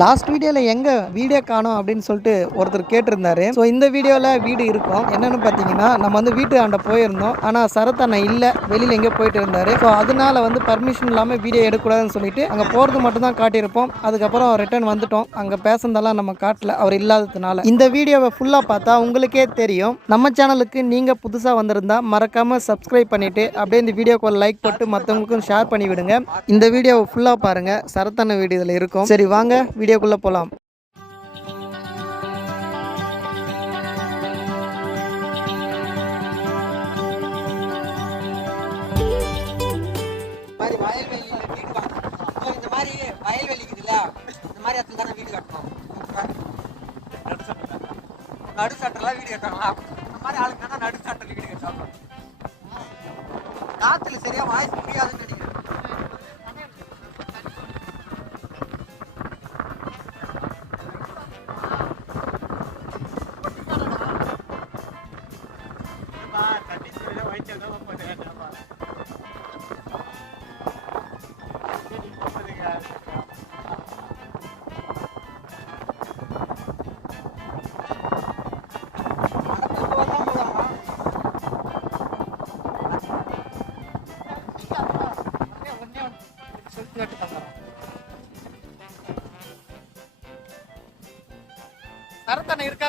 Last வீடியோவில் எங்கே video காணோம் அப்படின்னு சொல்லிட்டு ஒருத்தர் கேட்டிருந்தாரு. ஸோ இந்த வீடியோவில் வீடு இருக்கும். என்னென்னு பார்த்தீங்கன்னா நம்ம வந்து வீட்டு ஆண்ட போயிருந்தோம். ஆனால் சரத் அண்ணன் இல்லை. வெளியில் எங்கேயோ போயிட்டு இருந்தார். ஸோ அதனால வந்து பர்மிஷன் இல்லாமல் வீடியோ எடுக்கக்கூடாதுன்னு சொல்லிட்டு அங்கே போகிறது மட்டும் தான் காட்டியிருப்போம். அதுக்கப்புறம் ரிட்டர்ன் வந்துட்டோம். அங்கே பேசுனதெல்லாம் நம்ம காட்டல. அவர் இல்லாததுனால. இந்த வீடியோவை ஃபுல்லாக பார்த்தா உங்களுக்கே தெரியும். நம்ம சேனலுக்கு நீங்கள் புதுசாக வந்திருந்தா மறக்காமல் சப்ஸ்கிரைப் பண்ணிவிட்டு அப்படியே இந்த வீடியோக்கு ஒரு லைக் போட்டு மற்றவங்களுக்கும் ஷேர் பண்ணி விடுங்க இந்த வீடியோவை ஃபுல்லாக பாருங்கள் அண்ணன் வீடியோ இதில் இருக்கும். சரி வாங்க வீடியோக்குள்ளே போகலாம் மாதிரி வயல்வெளியில வீடு இந்த மாதிரி வயல்வெளி இந்த மாதிரி இடத்துல தானே வீடு கட்டணும். நடு சட்டெல்லாம் வீடு கட்டுறாங்களா இந்த மாதிரி ஆளுங்க தானே நடு சட்டில் வீடு கட்டுறாங்க காத்துல சரியா வாய்ஸ் முடியாதுன்னு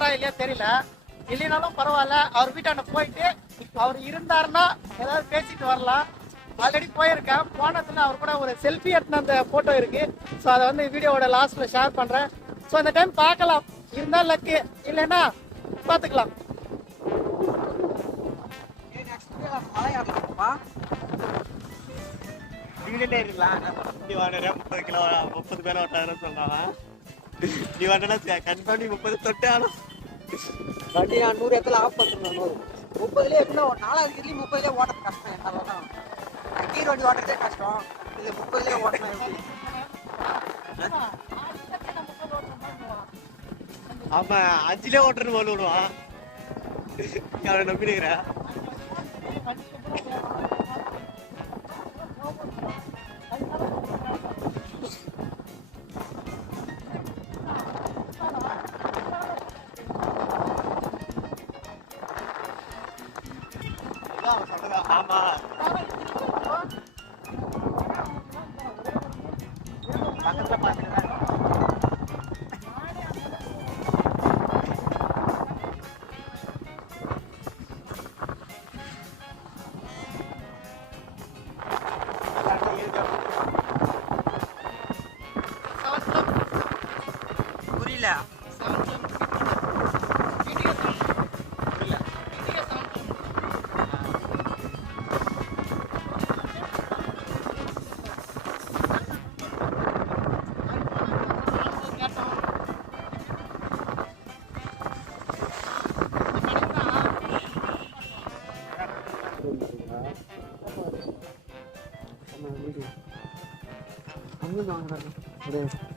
இருக்காரா இல்லையா தெரியல. இல்லைனாலும் பரவாயில்ல அவர் வீட்டாண்ட போயிட்டு அவர் இருந்தாருன்னா ஏதாவது பேசிட்டு வரலாம். ஆல்ரெடி போயிருக்கேன். போனதுல அவர் கூட ஒரு செல்ஃபி எடுத்துன அந்த போட்டோ இருக்கு. ஸோ அதை வந்து வீடியோவோட லாஸ்ட்ல ஷேர் பண்றேன். ஸோ இந்த டைம் பார்க்கலாம். இருந்தால் லக்கு இல்லைன்னா பார்த்துக்கலாம். முப்பது கிலோ முப்பது பேர் ஓட்டாயிரம் சொல்றாங்க நீ வாடகை கன்ஃபார்ம் நீ முப்பது தொட்டாலும் வண்டி நான் நூறு இடத்துல ஆஃப் பண்ணுறேன் நூறு. முப்பதுலேயே எப்படின்னா ஒரு நாலாவது கிட்லேயும் முப்பதுலேயே ஓட்டுறது கஷ்டம் என்னால். தான் கீர் வண்டி ஓட்டுறதே கஷ்டம். இல்லை முப்பதுலேயே ஓட்டணும் எப்படி? ஆமாம் அஞ்சுலே ஓட்டுறது போல விடுவான் நீ அவனை ഇല്ല 네.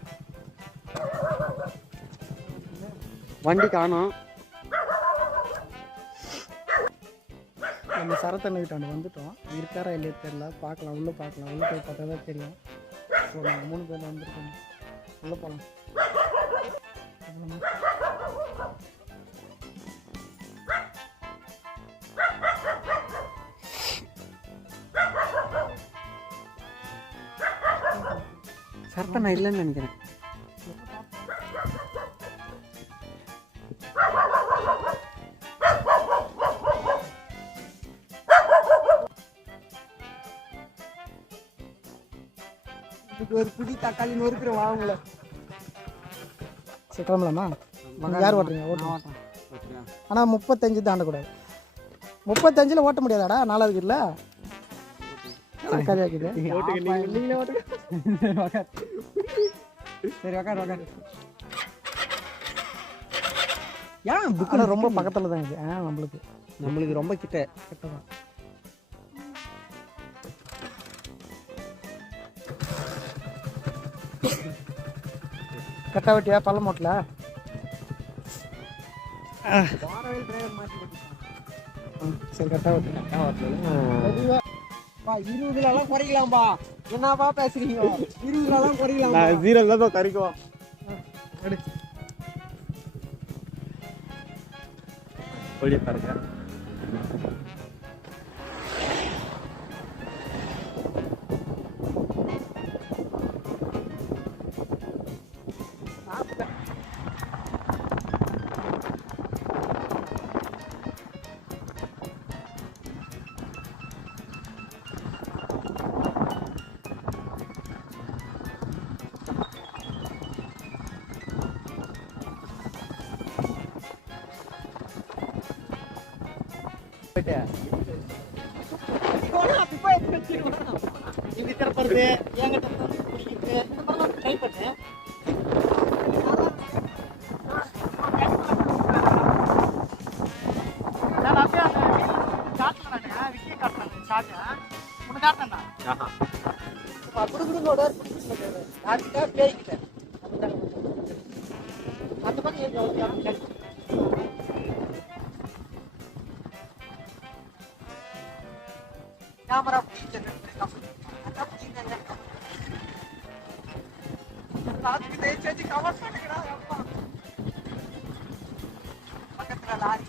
வண்டி காணோம். நம்ம சரத்தண்ண வீட்டாண்ட வந்துட்டோம். இருக்காரா இல்லையா தெரியல. பார்க்கலாம். உள்ளே பார்க்கலாம். உள்ளே போய் பார்த்தா தான் தெரியும். ஸோ நாங்கள் மூணு பேர் வந்திருக்கோம். உள்ளே போகலாம் சரத்தண்ணா இல்லைன்னு நினைக்கிறேன். இதுக்கு ஒரு புடி தக்காளி நொறுக்கிற வாங்கல. சரி கிளம்பலாமா? யார் ஓட்டுறீங்க? ஓட்டுங்க. ஆனால் முப்பத்தஞ்சு தாண்டக்கூடாது முப்பத்தஞ்சில் ஓட்ட முடியாதாடா? நாலாவது கதையாக்குது சரி உக்கார் உக்கார். ஏன் ஆனால் ரொம்ப பக்கத்தில் தான் இது நம்மளுக்கு. நம்மளுக்கு ரொம்ப கிட்ட. கிட்ட தான். கட்டா வெட்டியா பள்ளம் ஓட்டல சரி கட்டா வெட்டி பா இருபதுல எல்லாம் குறைக்கலாம்பா. என்னப்பா பேசுறீங்க? இருபதுல எல்லாம் குறைக்கலாம் ஜீரோ தான் கறிக்குவோம். வெளியே பாருங்க இது திறப்பறது என்கிட்ட இந்த மாதிரிலாம் ட்ரை பண்ணேன் நான் அப்படியே அந்த காட்டுறேன் எவ்வளோ கேமரா கவர் பண்ணுங்கடா பக்கத்துல லாரி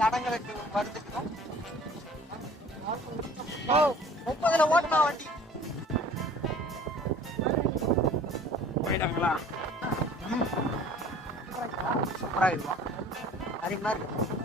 தடங்களுக்கு வருதுக்கிறோம் முப்பதுல ஓட்டுனா வண்டி போயிட்டாங்களா? சூப்பராக இருக்கும் அதிகமாக இருக்கு